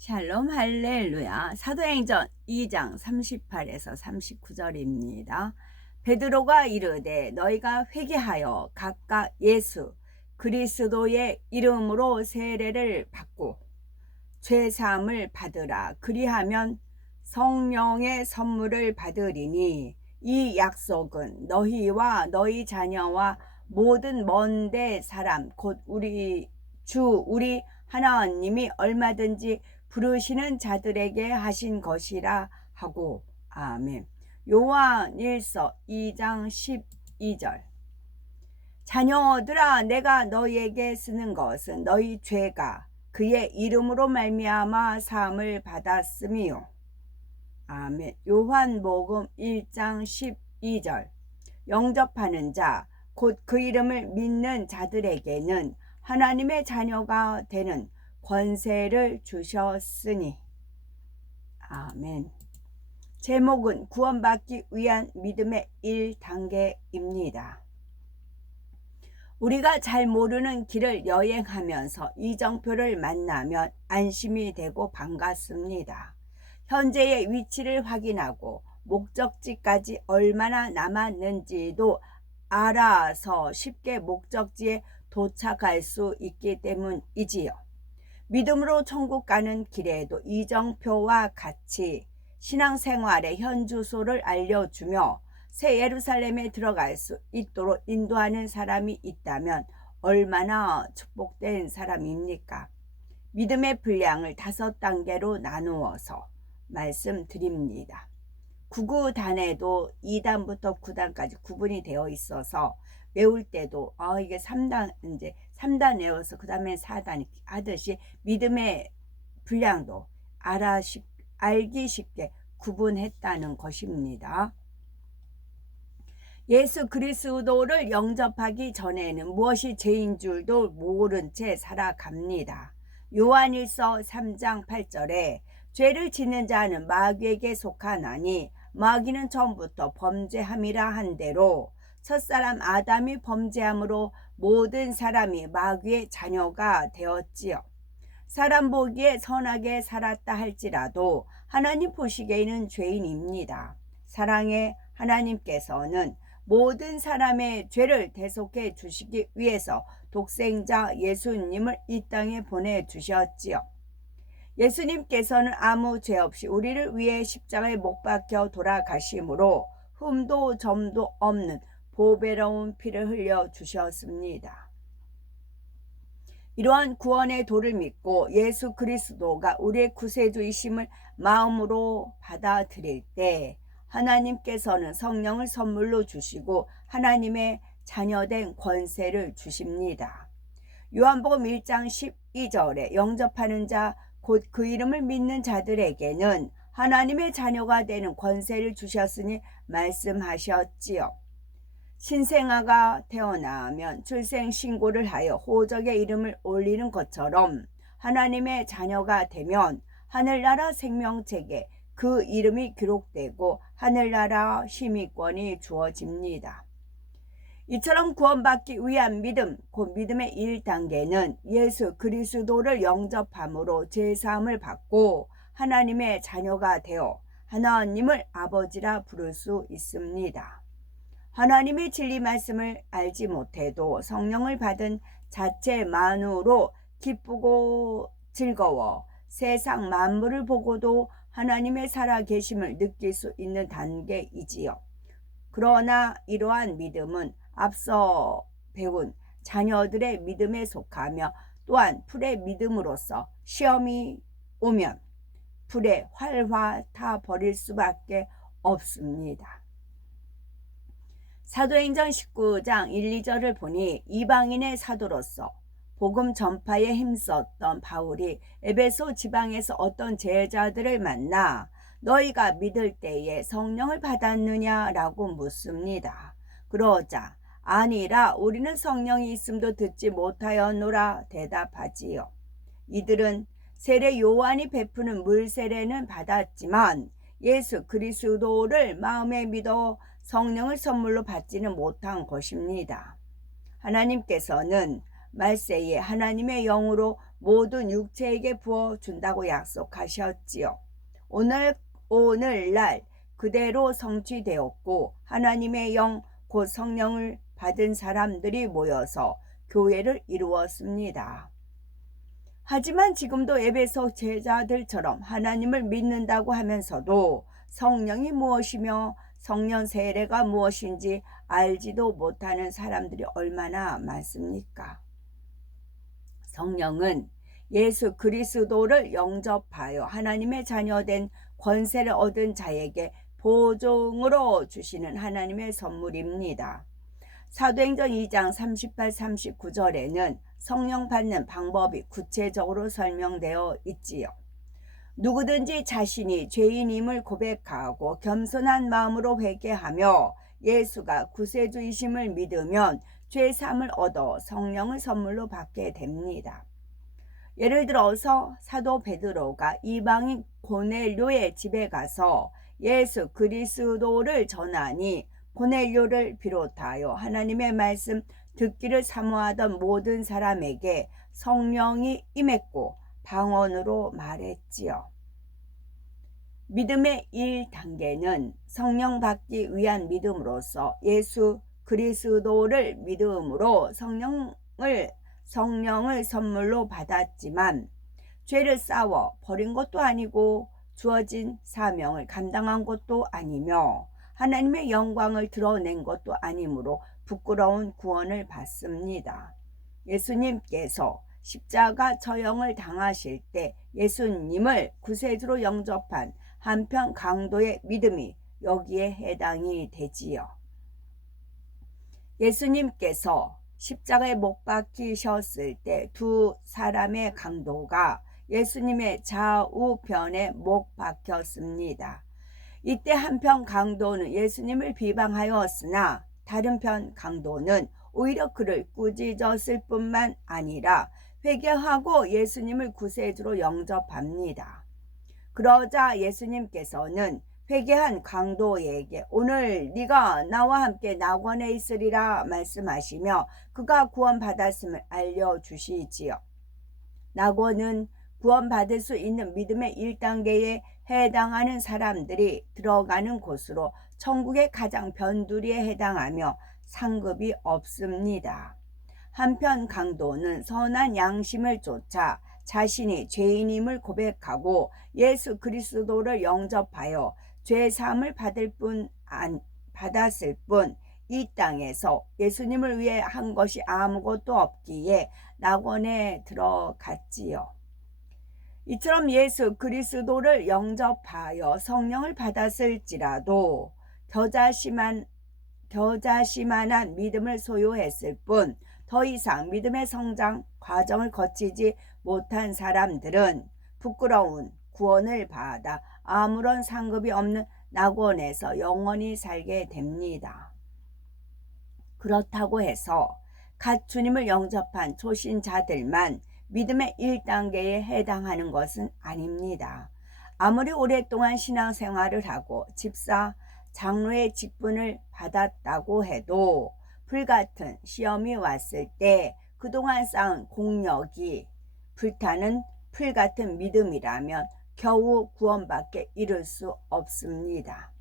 샬롬 할렐루야. 사도행전 2장 38에서 39절입니다. 베드로가 이르되 너희가 회개하여 각각 예수 그리스도의 이름으로 세례를 받고 죄 사함을 받으라. 그리하면 성령의 선물을 받으리니 이 약속은 너희와 너희 자녀와 모든 먼데 사람 곧 우리 하나님이 얼마든지 부르시는 자들에게 하신 것이라 하고. 아멘. 요한일서 2장 12절. 자녀들아, 내가 너희에게 쓰는 것은 너희 죄가 그의 이름으로 말미암아 사함을 받았음이요. 아멘. 요한복음 1장 12절. 영접하는 자 곧 그 이름을 믿는 자들에게는 하나님의 자녀가 되는 권세를 주셨으니. 아멘. 제목은 구원받기 위한 믿음의 1단계입니다. 우리가 잘 모르는 길을 여행하면서 이정표를 만나면 안심이 되고 반갑습니다. 현재의 위치를 확인하고 목적지까지 얼마나 남았는지도 알아서 쉽게 목적지에 도착할 수 있기 때문이지요. 믿음으로 천국 가는 길에도 이정표와 같이 신앙생활의 현주소를 알려주며 새 예루살렘에 들어갈 수 있도록 인도하는 사람이 있다면 얼마나 축복된 사람입니까? 믿음의 분량을 5단계로 나누어서 말씀드립니다. 구구단에도 2단부터 9단까지 구분이 되어 있어서 외울 때도 이게 3단, 이제 3단 외워서 그 다음에 4단 하듯이 믿음의 분량도 알기 쉽게 구분했다는 것입니다. 예수 그리스도를 영접하기 전에는 무엇이 죄인 줄도 모른 채 살아갑니다. 요한일서 3장 8절에 죄를 짓는 자는 마귀에게 속하나니 마귀는 처음부터 범죄함이라 한 대로 첫사람 아담이 범죄함으로 모든 사람이 마귀의 자녀가 되었지요. 사람 보기에 선하게 살았다 할지라도 하나님 보시기에는 죄인입니다. 사랑의 하나님께서는 모든 사람의 죄를 대속해 주시기 위해서 독생자 예수님을 이 땅에 보내주셨지요. 예수님께서는 아무 죄 없이 우리를 위해 십자가에 못 박혀 돌아가심으로 흠도 점도 없는 보배로운 피를 흘려 주셨습니다. 이러한 구원의 도를 믿고 예수 그리스도가 우리의 구세주이심을 마음으로 받아들일 때 하나님께서는 성령을 선물로 주시고 하나님의 자녀된 권세를 주십니다. 요한복음 1장 12절에 영접하는 자 곧 그 이름을 믿는 자들에게는 하나님의 자녀가 되는 권세를 주셨으니 말씀하셨지요. 신생아가 태어나면 출생신고를 하여 호적의 이름을 올리는 것처럼 하나님의 자녀가 되면 하늘나라 생명책에 그 이름이 기록되고 하늘나라 심의권이 주어집니다. 이처럼 구원받기 위한 믿음, 곧 믿음의 1단계는 예수 그리스도를 영접함으로 죄사함을 받고 하나님의 자녀가 되어 하나님을 아버지라 부를 수 있습니다. 하나님의 진리 말씀을 알지 못해도 성령을 받은 자체만으로 기쁘고 즐거워 세상 만물을 보고도 하나님의 살아계심을 느낄 수 있는 단계이지요. 그러나 이러한 믿음은 앞서 배운 자녀들의 믿음에 속하며 또한 풀의 믿음으로서 시험이 오면 풀에 활활 타버릴 수밖에 없습니다. 사도행전 19장 1, 2절을 보니 이방인의 사도로서 복음 전파에 힘썼던 바울이 에베소 지방에서 어떤 제자들을 만나 너희가 믿을 때에 성령을 받았느냐라고 묻습니다. 그러자 아니라 우리는 성령이 있음도 듣지 못하였노라 대답하지요. 이들은 세례 요한이 베푸는 물 세례는 받았지만 예수 그리스도를 마음에 믿어 성령을 선물로 받지는 못한 것입니다. 하나님께서는 말세에 하나님의 영으로 모든 육체에게 부어준다고 약속하셨지요. 오늘날 그대로 성취되었고 하나님의 영 곧 성령을 받은 사람들이 모여서 교회를 이루었습니다. 하지만 지금도 에베소 제자들처럼 하나님을 믿는다고 하면서도 성령이 무엇이며 성령 세례가 무엇인지 알지도 못하는 사람들이 얼마나 많습니까? 성령은 예수 그리스도를 영접하여 하나님의 자녀된 권세를 얻은 자에게 보증으로 주시는 하나님의 선물입니다. 사도행전 2장 38, 39절에는 성령 받는 방법이 구체적으로 설명되어 있지요. 누구든지 자신이 죄인임을 고백하고 겸손한 마음으로 회개하며 예수가 구세주이심을 믿으면 죄 사함을 얻어 성령을 선물로 받게 됩니다. 예를 들어서 사도 베드로가 이방인 고넬료의 집에 가서 예수 그리스도를 전하니 고넬료를 비롯하여 하나님의 말씀 듣기를 사모하던 모든 사람에게 성령이 임했고 방언으로 말했지요. 믿음의 1단계는 성령 받기 위한 믿음으로서 예수 그리스도를 믿음으로 성령을 선물로 받았지만 죄를 싸워 버린 것도 아니고 주어진 사명을 감당한 것도 아니며 하나님의 영광을 드러낸 것도 아니므로 부끄러운 구원을 받습니다. 예수님께서 십자가 처형을 당하실 때 예수님을 구세주로 영접한 한편 강도의 믿음이 여기에 해당이 되지요. 예수님께서 십자가에 못 박히셨을 때 두 사람의 강도가 예수님의 좌우편에 못 박혔습니다. 이때 한편 강도는 예수님을 비방하였으나 다른 편 강도는 오히려 그를 꾸짖었을 뿐만 아니라 회개하고 예수님을 구세주로 영접합니다. 그러자 예수님께서는 회개한 강도에게 오늘 네가 나와 함께 낙원에 있으리라 말씀하시며 그가 구원받았음을 알려주시지요. 낙원은 구원받을 수 있는 믿음의 1단계에 해당하는 사람들이 들어가는 곳으로 천국의 가장 변두리에 해당하며 상급이 없습니다. 한편 강도는 선한 양심을 쫓아 자신이 죄인임을 고백하고 예수 그리스도를 영접하여 죄사함을 받았을 뿐 이 땅에서 예수님을 위해 한 것이 아무것도 없기에 낙원에 들어갔지요. 이처럼 예수 그리스도를 영접하여 성령을 받았을지라도 겨자씨만한 믿음을 소유했을 뿐 더 이상 믿음의 성장 과정을 거치지 못한 사람들은 부끄러운 구원을 받아 아무런 상급이 없는 낙원에서 영원히 살게 됩니다. 그렇다고 해서 갓 주님을 영접한 초신자들만 믿음의 1단계에 해당하는 것은 아닙니다. 아무리 오랫동안 신앙생활을 하고 집사, 장로의 직분을 받았다고 해도 불같은 시험이 왔을 때 그동안 쌓은 공력이 불타는 풀같은 믿음이라면 겨우 구원밖에 이룰 수 없습니다.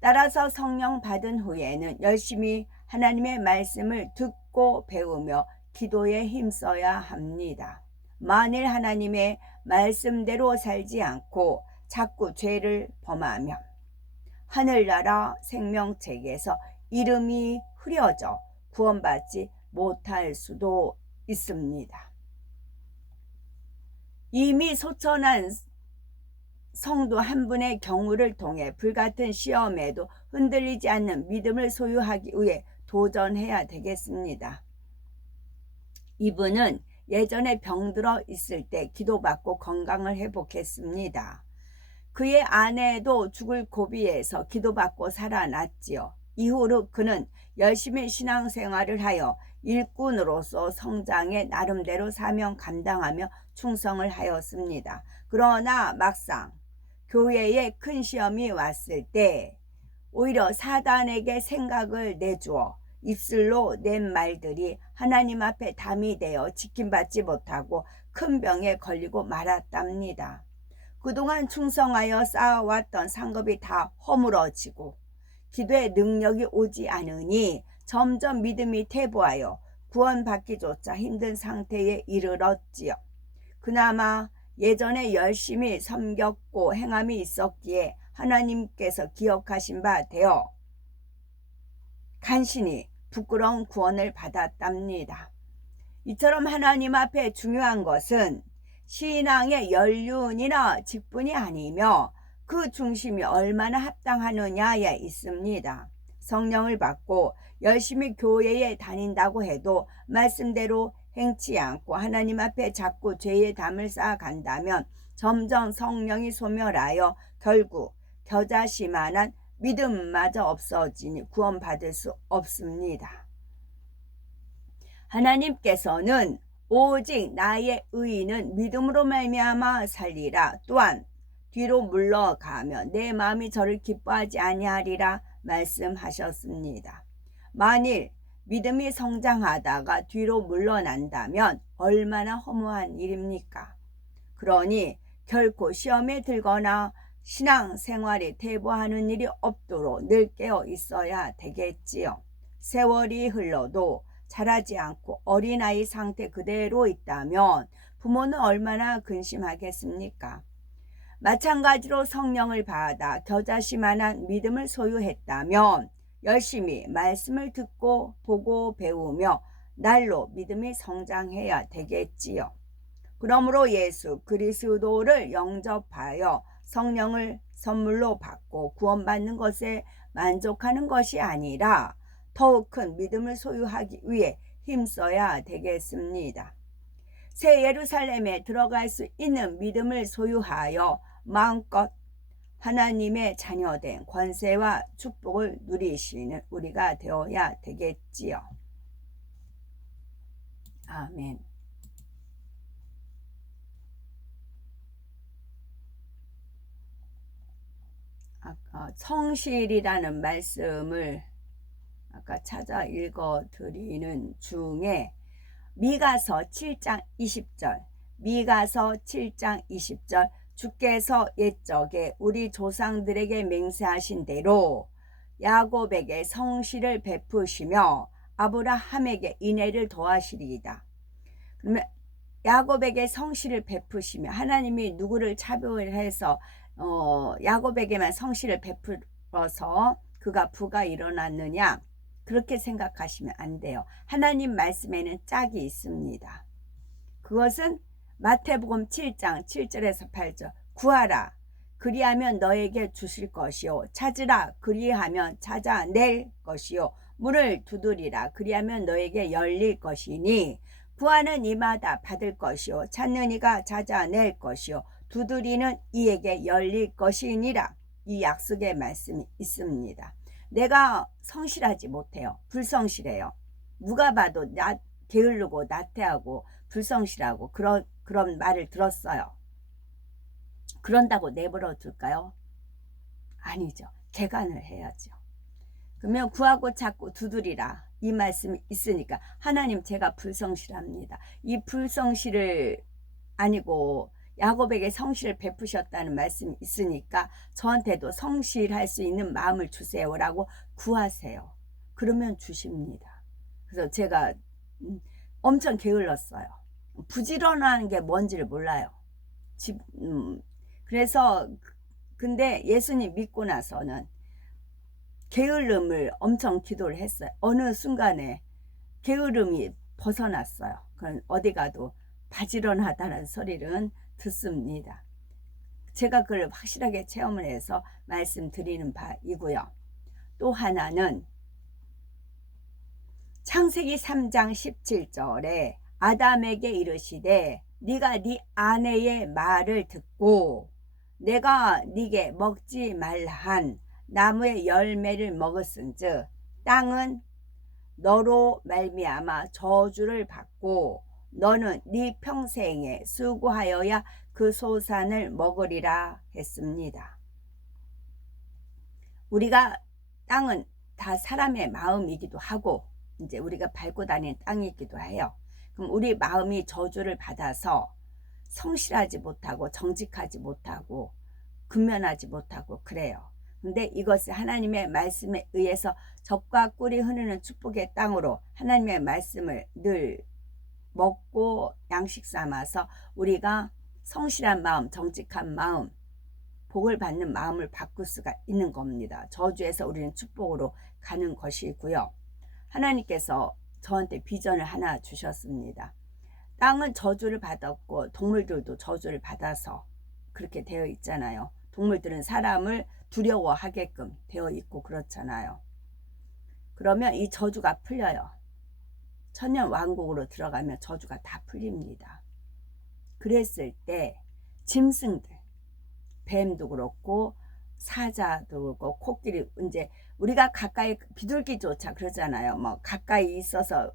따라서 성령 받은 후에는 열심히 하나님의 말씀을 듣고 배우며 기도에 힘써야 합니다. 만일 하나님의 말씀대로 살지 않고 자꾸 죄를 범하면 하늘나라 생명책에서 이름이 흐려져 구원받지 못할 수도 있습니다. 이미 소천한 성도 한 분의 경우를 통해 불같은 시험에도 흔들리지 않는 믿음을 소유하기 위해 도전해야 되겠습니다. 이분은 예전에 병들어 있을 때 기도받고 건강을 회복했습니다. 그의 아내도 죽을 고비에서 기도받고 살아났지요. 이후로 그는 열심히 신앙생활을 하여 일꾼으로서 성장에 나름대로 사명 감당하며 충성을 하였습니다. 그러나 막상 교회에 큰 시험이 왔을 때 오히려 사단에게 생각을 내주어 입술로 낸 말들이 하나님 앞에 담이 되어 지킴받지 못하고 큰 병에 걸리고 말았답니다. 그동안 충성하여 쌓아왔던 상급이 다 허물어지고 기도의 능력이 오지 않으니 점점 믿음이 퇴보하여 구원받기조차 힘든 상태에 이르렀지요. 그나마 예전에 열심히 섬겼고 행함이 있었기에 하나님께서 기억하신 바 되어 간신히 부끄러운 구원을 받았답니다. 이처럼 하나님 앞에 중요한 것은 신앙의 연륜이나 직분이 아니며 그 중심이 얼마나 합당하느냐에 있습니다. 성령을 받고 열심히 교회에 다닌다고 해도 말씀대로 행치 않고 하나님 앞에 자꾸 죄의 담을 쌓아간다면 점점 성령이 소멸하여 결국 겨자씨만한 믿음마저 없어지니 구원받을 수 없습니다. 하나님께서는 오직 나의 의인은 믿음으로 말미암아 살리라. 또한 뒤로 물러가면 내 마음이 저를 기뻐하지 아니하리라 말씀하셨습니다. 만일 믿음이 성장하다가 뒤로 물러난다면 얼마나 허무한 일입니까? 그러니 결코 시험에 들거나 신앙생활에 퇴보하는 일이 없도록 늘 깨어 있어야 되겠지요. 세월이 흘러도 자라지 않고 어린아이 상태 그대로 있다면 부모는 얼마나 근심하겠습니까? 마찬가지로 성령을 받아 겨자씨만한 믿음을 소유했다면 열심히 말씀을 듣고 보고 배우며 날로 믿음이 성장해야 되겠지요. 그러므로 예수 그리스도를 영접하여 성령을 선물로 받고 구원받는 것에 만족하는 것이 아니라 더욱 큰 믿음을 소유하기 위해 힘써야 되겠습니다. 새 예루살렘에 들어갈 수 있는 믿음을 소유하여 마음껏 하나님의 자녀된 권세와 축복을 누리시는 우리가 되어야 되겠지요. 아멘. 아까 성실이라는 말씀을 아까 찾아 읽어 드리는 중에 미가서 7장 20절 미가서 7장 20절 주께서 옛적에 우리 조상들에게 맹세하신 대로 야곱에게 성실을 베푸시며 아브라함에게 인애를 더하시리이다. 그러면 야곱에게 성실을 베푸시며 하나님이 누구를 차별해서 야곱에게만 성실을 베풀어서 그가 부가 일어났느냐 그렇게 생각하시면 안 돼요. 하나님 말씀에는 짝이 있습니다. 그것은 마태복음 7장 7절에서 8절 구하라 그리하면 너에게 주실 것이요 찾으라 그리하면 찾아낼 것이요 문을 두드리라 그리하면 너에게 열릴 것이니 구하는 이마다 받을 것이요 찾는 이가 찾아낼 것이요 두드리는 이에게 열릴 것이니라. 이 약속의 말씀이 있습니다. 내가 성실하지 못해요. 불성실해요. 누가 봐도 게으르고 나태하고 불성실하고 그런 말을 들었어요. 그런다고 내버려 둘까요? 아니죠. 개간을 해야죠. 그러면 구하고 찾고 두드리라. 이 말씀이 있으니까 하나님 제가 불성실합니다. 이 불성실을 아니고 야곱에게 성실을 베푸셨다는 말씀이 있으니까 저한테도 성실할 수 있는 마음을 주세요라고 구하세요. 그러면 주십니다. 그래서 제가 엄청 게을렀어요. 부지런한 게 뭔지를 몰라요. 그래서 근데 예수님 믿고 나서는 게으름을 엄청 기도를 했어요. 어느 순간에 게으름이 벗어났어요. 그럼 어디 가도 바지런하다는 소리는 듣습니다. 제가 그걸 확실하게 체험을 해서 말씀드리는 바이고요. 또 하나는 창세기 3장 17절에 아담에게 이르시되 네가 네 아내의 말을 듣고 내가 네게 먹지 말한 나무의 열매를 먹었은즉 땅은 너로 말미암아 저주를 받고 너는 네 평생에 수고하여야 그 소산을 먹으리라 했습니다. 우리가 땅은 다 사람의 마음이기도 하고 이제 우리가 밟고 다니는 땅이기도 해요. 그럼 우리 마음이 저주를 받아서 성실하지 못하고 정직하지 못하고 근면하지 못하고 그래요. 근데 이것을 하나님의 말씀에 의해서 젖과 꿀이 흐르는 축복의 땅으로 하나님의 말씀을 늘 먹고 양식 삼아서 우리가 성실한 마음, 정직한 마음, 복을 받는 마음을 바꿀 수가 있는 겁니다. 저주에서 우리는 축복으로 가는 것이고요. 하나님께서 저한테 비전을 하나 주셨습니다. 땅은 저주를 받았고 동물들도 저주를 받아서 그렇게 되어 있잖아요. 동물들은 사람을 두려워하게끔 되어 있고 그렇잖아요. 그러면 이 저주가 풀려요. 천년 왕국으로 들어가면 저주가 다 풀립니다. 그랬을 때 짐승들, 뱀도 그렇고 사자도 그렇고 코끼리, 이제 우리가 가까이 비둘기조차 그러잖아요. 뭐 가까이 있어서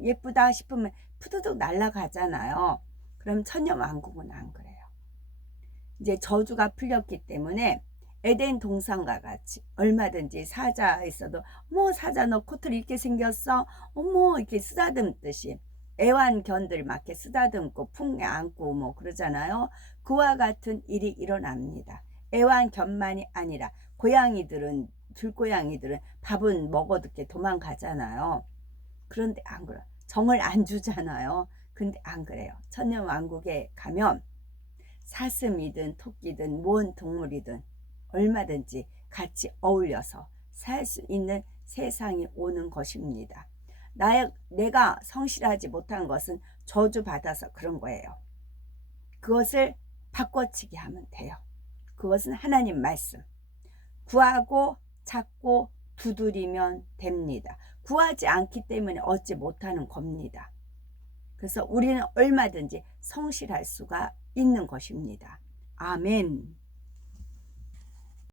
예쁘다 싶으면 푸드득 날아가잖아요. 그럼 천년 왕국은 안 그래요. 이제 저주가 풀렸기 때문에 에덴 동산과 같이 얼마든지 사자 있어도 어머 사자 너 코털이 이렇게 생겼어? 어머 이렇게 쓰다듬듯이 애완견들 막 이렇게 쓰다듬고 품에 안고 뭐 그러잖아요. 그와 같은 일이 일어납니다. 애완견만이 아니라 고양이들은 들고양이들은 밥은 먹어도 이렇게 도망가잖아요. 그런데 안 그래요. 정을 안 주잖아요. 근데 안 그래요. 천년왕국에 가면 사슴이든 토끼든 뭔 동물이든 얼마든지 같이 어울려서 살 수 있는 세상이 오는 것입니다. 내가 성실하지 못한 것은 저주받아서 그런 거예요. 그것을 바꿔치기 하면 돼요. 그것은 하나님 말씀. 구하고 찾고 두드리면 됩니다. 구하지 않기 때문에 얻지 못하는 겁니다. 그래서 우리는 얼마든지 성실할 수가 있는 것입니다. 아멘.